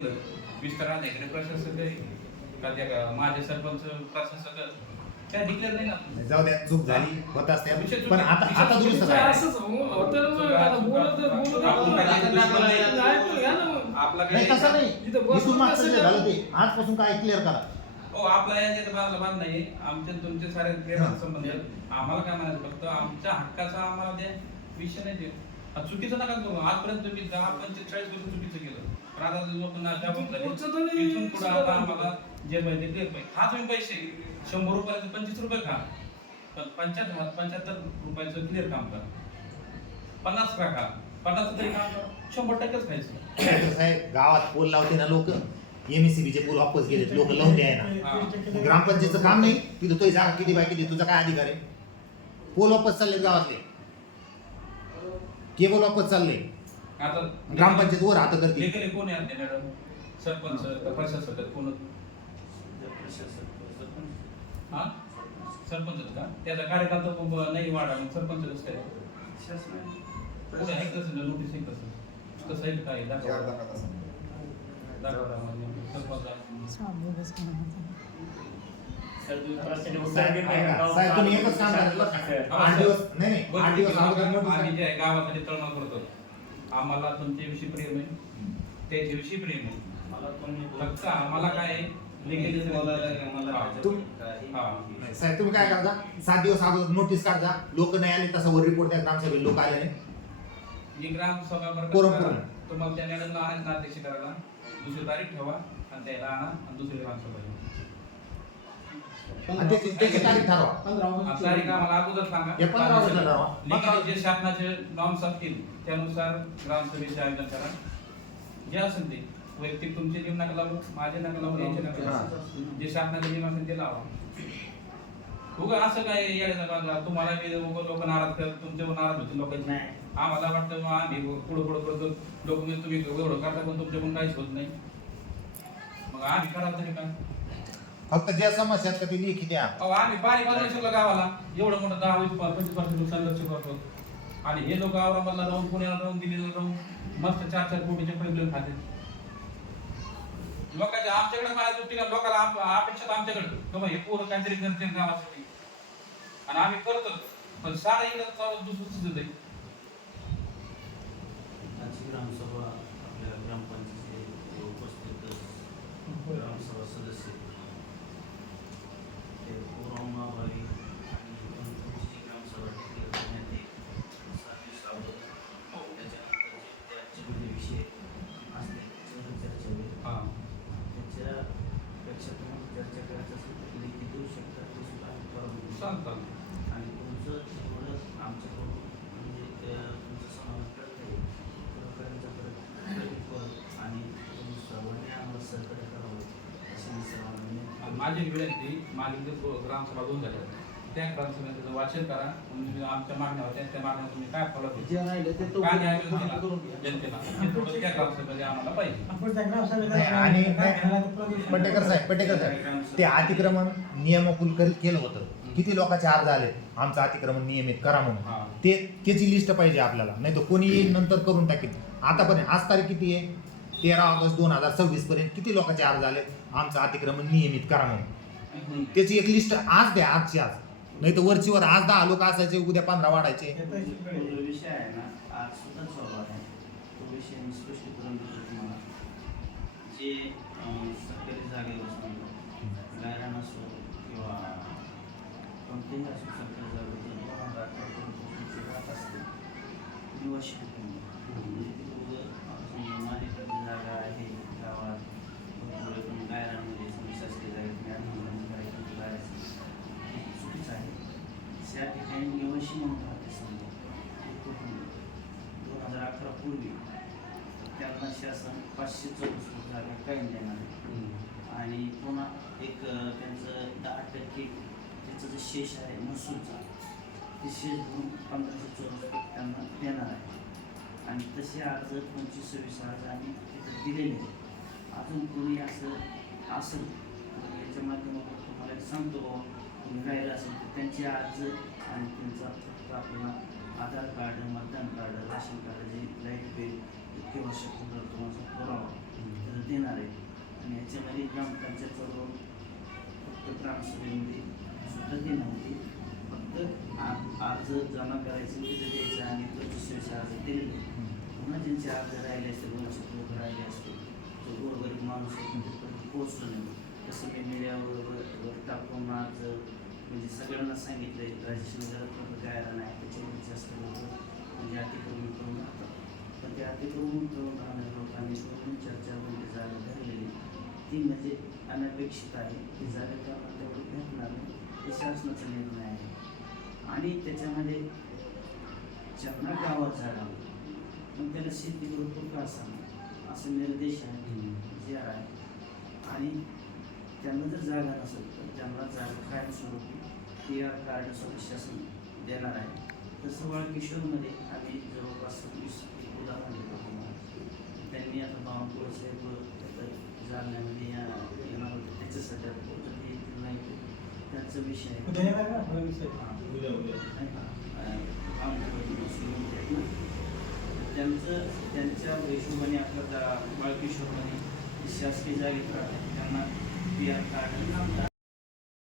विस्तार आला इकडे प्रशासक आहे का त्या माझे सरपंच प्रशासक काय डिक्लेअर नाही ना. जाऊ द्या, चूक झाली होत असते विषय चूक पण आहे. आता विषय आता चूक दुरुस्त आहे. झालं. असंच होतं ना मग, आता बोलत ऐकून घ्या ना मग. आपला नाही काही तसं नाही. इथं बसून इथून मागचं जे कसं झालं ते आजपासून काय क्लिअर करा. हो आपला याच्यात बाजूला बांध नाही आमचे तुमचे सारे प्रेमाचे संबंध आहेत. आम्हाला काय म्हणायचं फक्त आमच्या हक्काचा आम्हाला द्या विषय नाही दे. चुकीचं नका करू. आजपर्यंत तुम्ही 10-45 वर्ष चुकीचं केलं. पण आता लोकांना जागरूक झाले. इथून पुढे आता आम्हाला जे पाहिजे ते पाहिजे. खा तुम्ही पैसे 100 रुपयाचे 25 रुपये खा. पण 75 रुपयाचं क्लिअर काम करा. 50 खा 50 तरी काम करा. 100%च खायचं. साहेब गावात पोल लावते ना लोक, एमएससीबी चे पोल वापस गेले लोक लावते आहे ना. ग्रामपंचायतचं काम नाही, तिथं तुझी जागा किती बाय किती, तुझा काय अधिकार आहे? पोल वापस चालले गावातले, केबल वापस चालले, आता ग्रामपंचायत वर हात करते. लेखले कोण आहे मॅडम? सरपंच का प्रशासक कोण? हा सरपंच का? त्याचा कार्यकर्ता नाही वाढा सरपंच कसं काय? कोण आहे कसं नोटीस आहे कसं कसं आहे काय दाखवा साहेब तुम्ही एकच काम करा, 8 दिवस नाही नाही 8 दिवस अगोदर आम्ही नोटीस जे आहे गावासाठी तळमळ करतो. आम्हाला तुमच्याविषयी प्रेम आहे, त्याच्याविषयी प्रेम आहे. फक्त आम्हाला काय आहे, legally साहेब तुम्ही काय करता, 7 दिवस अगोदर नोटीस काढता. लोक नाही आले तसं वर रिपोर्ट द्या, ग्रामसभेत लोक आले नाही. ही ग्रामसभा कोरम बरं कोरम. तुम्हाला त्या मॅडमला आणायचं अध्यक्ष करायला दुसरी तारीख ठेवा आणि त्याला आणा आणि दुसरी ग्रामसभा घ्या. आणि त्याची तारीख ठरवा. आणि तारीख आम्हाला अगोदर सांगा. हे 15 ऑगस्टला ठरवा. Legally जे शासनाचे नॉर्म्स असतील त्यानुसार ग्रामसभेचे आयोजन करा. जे असेल ते वैयक्तिक तुमचे नियम नका लावू, माझे नका लावू, यांचे नका लावू. जे शासनाचे नियम असेल ते लावा. उगा असं काय येण्याचा बाजार तुम्हाला लोक नाराज कर तुमच्यावर नाराज होतील लोकांची. आम्हाला वाटतं मग आम्ही पुढं पुढं करतो लोक तुम्ही एवढं करता पण तुमच्याकडून काहीच होत नाही. मग आम्ही करा तरी काय? फक्त ज्या समस्या आहेत का ती लिखी द्या. अहो आम्ही पाणी बांधून शिकलो गावाला एवढं मोठं 10-25 नुकसान लक्ष करतो. आणि हे लोक औरंगाबादला राहून पुण्याला राहून दिल्लीला राहून मस्त 4-4 कोटीचे पैसे खाते. लोकांच्या आमच्याकडे मला दृष्टीने लोकांना अपेक्षा आमच्याकडे बाबा हे पोरं काहीतरी करते गावासाठी आणि आम्ही करतो. पण सारा इकडं दुसरं आहे. ग्रामसभा आपल्या ग्रामपंचायतीचे उपस्थित ग्रामसभा सदस्य ते पुरवणाभावी आणि तुमची ग्रामसभा करण्यात येईल 7 दिवस अगोदर. त्याच्यानंतर जे त्याचे विषय असतील त्याच्यावर चर्चा होईल. त्याच्यापेक्षा तुम्हाला चर्चा करायचं असेल तर लिखित देऊ शकता, ते सुद्धा आम्ही परवानगी चालतं. आणि तुमचं जेवढं आमच्याकडून म्हणजे तुमचं समावेश करता येईल आणि तुम्ही सर्वांनी आम्हाला सहकार्य करावं अशी मी सर्वांना माझी विनंती माझी ग्रामसभा 2 झाल्या त्या ग्रामसभेचं वाचन करा. म्हणजे आमच्या मागण्या होत्या त्या मागण्या तुम्ही काय फॉलो काय न्याय जनतेला हे थोडं त्या ग्रामसभेमध्ये आम्हाला पाहिजे. आणि पटेकर साहेब ते अतिक्रमण नियमाकुल केलं होतं. किती लोकांचे अर्ज आले आमचं अतिक्रमण नियमित करा म्हणून, ते त्याची लिस्ट पाहिजे आपल्याला. नाही तर कोणी येईल नंतर करून टाकेल. आतापर्यंत आज तारीख किती आहे? 13 ऑगस्ट 2026 पर्यंत किती लोकांचे अर्ज आले आमचं अतिक्रमण नियमित करा म्हणून. त्याची एक लिस्ट आज द्या, आजची आज. नाही तर वरचीवर आज 10 लोक असायचे, उद्या 15 वाढायचे. जो विषय आहे ना आज सुद्धा चालू आहे तो विषय मी स्पष्टीकरण देतो तुम्हाला. जे सरकारी जागेवर समजा गायरान असो किंवा कोणतेही असो सरकारी जागेवर 2018 राहत असते निवासी कुटुंब म्हणजे तिथं माझ्याकडे जागा आहे गावात पण गायरांमध्ये शासकीय जागेत कार्यक्रम करायचं चुकीचं आहे. त्या ठिकाणी निवासी म्हणून राहते समजा एक कुटुंब 2011 पूर्वी त्यांना शासन 514 जागा काही देणार आहे. आणि पुन्हा एक त्यांचं 10% त्याचं जे शेष आहे महसूलचा ते शेष भरून 1524 त्यांना देणार आहे. आणि तसे अर्ज 25-26 अर्ज आम्ही तिथं दिलेले आहेत. अजून कोणी असं असेल तर याच्या माध्यमातून तुम्हाला एक सांगतो कोणी राहिलं असेल तर त्यांचे अर्ज आणि त्यांचा फक्त आपल्याला आधार कार्ड, मतदान कार्ड, राशन कार्ड, जे लाईट बिल इतके वर्ष पुरावा देणार देणार आहे. आणि ह्याच्यामध्ये ग्रामपंचायतवरून फक्त ग्रामसभेमध्ये सुद्धा ती नव्हती, फक्त अर्ज जमा करायचे तिथे द्यायचं आणि पंचवीस अर्ज दिले. पुन्हा ज्यांचे अर्ज राहिले असतील, वंचित लोक राहिले असतील, जो गोरगरीब माणूस आहे तिथपर्यंत पोहोचलो नाही. तसं मी मीडियावर टाकून आज म्हणजे सगळ्यांना सांगितलं राजेश नगरात पण गायला नाही, त्याच्यामध्ये जास्त लोक म्हणजे अतिक्रमण करून राहतात. पण ते अतिक्रमण करून राहणाऱ्या लोकांनी करून चर्चा म्हणजे जागा धरलेली ती म्हणजे अनपेक्षित आहे. ती जागा त्यांना तेवढं भेटणार नाही, हे शासनाचा निर्णय आहे. आणि त्याच्यामध्ये ज्यांना गावात जागा मग त्याला शेती भरपूर का असावं असं निर्देश आहे जे आहे. आणि त्यांना जर जागा नसेल तर त्यांना जागा कायमस्वरूपी PR कार्ड शासन देणार आहे. तसं वाळकिशोरमध्ये आम्ही जवळपास 26 उदाहरण देतो तुम्हाला. त्यांनी आता बावनकुळे साहेब जालन्यामध्ये येणार होते, त्याच्यासाठी आता कोर्टात येतील नाही त्यांचा विषय आहे. त्यांच्या हिशोबाने आपल्या बाळकिशोरमध्ये शासकीय जागेत राहतात त्यांना PR कार्ड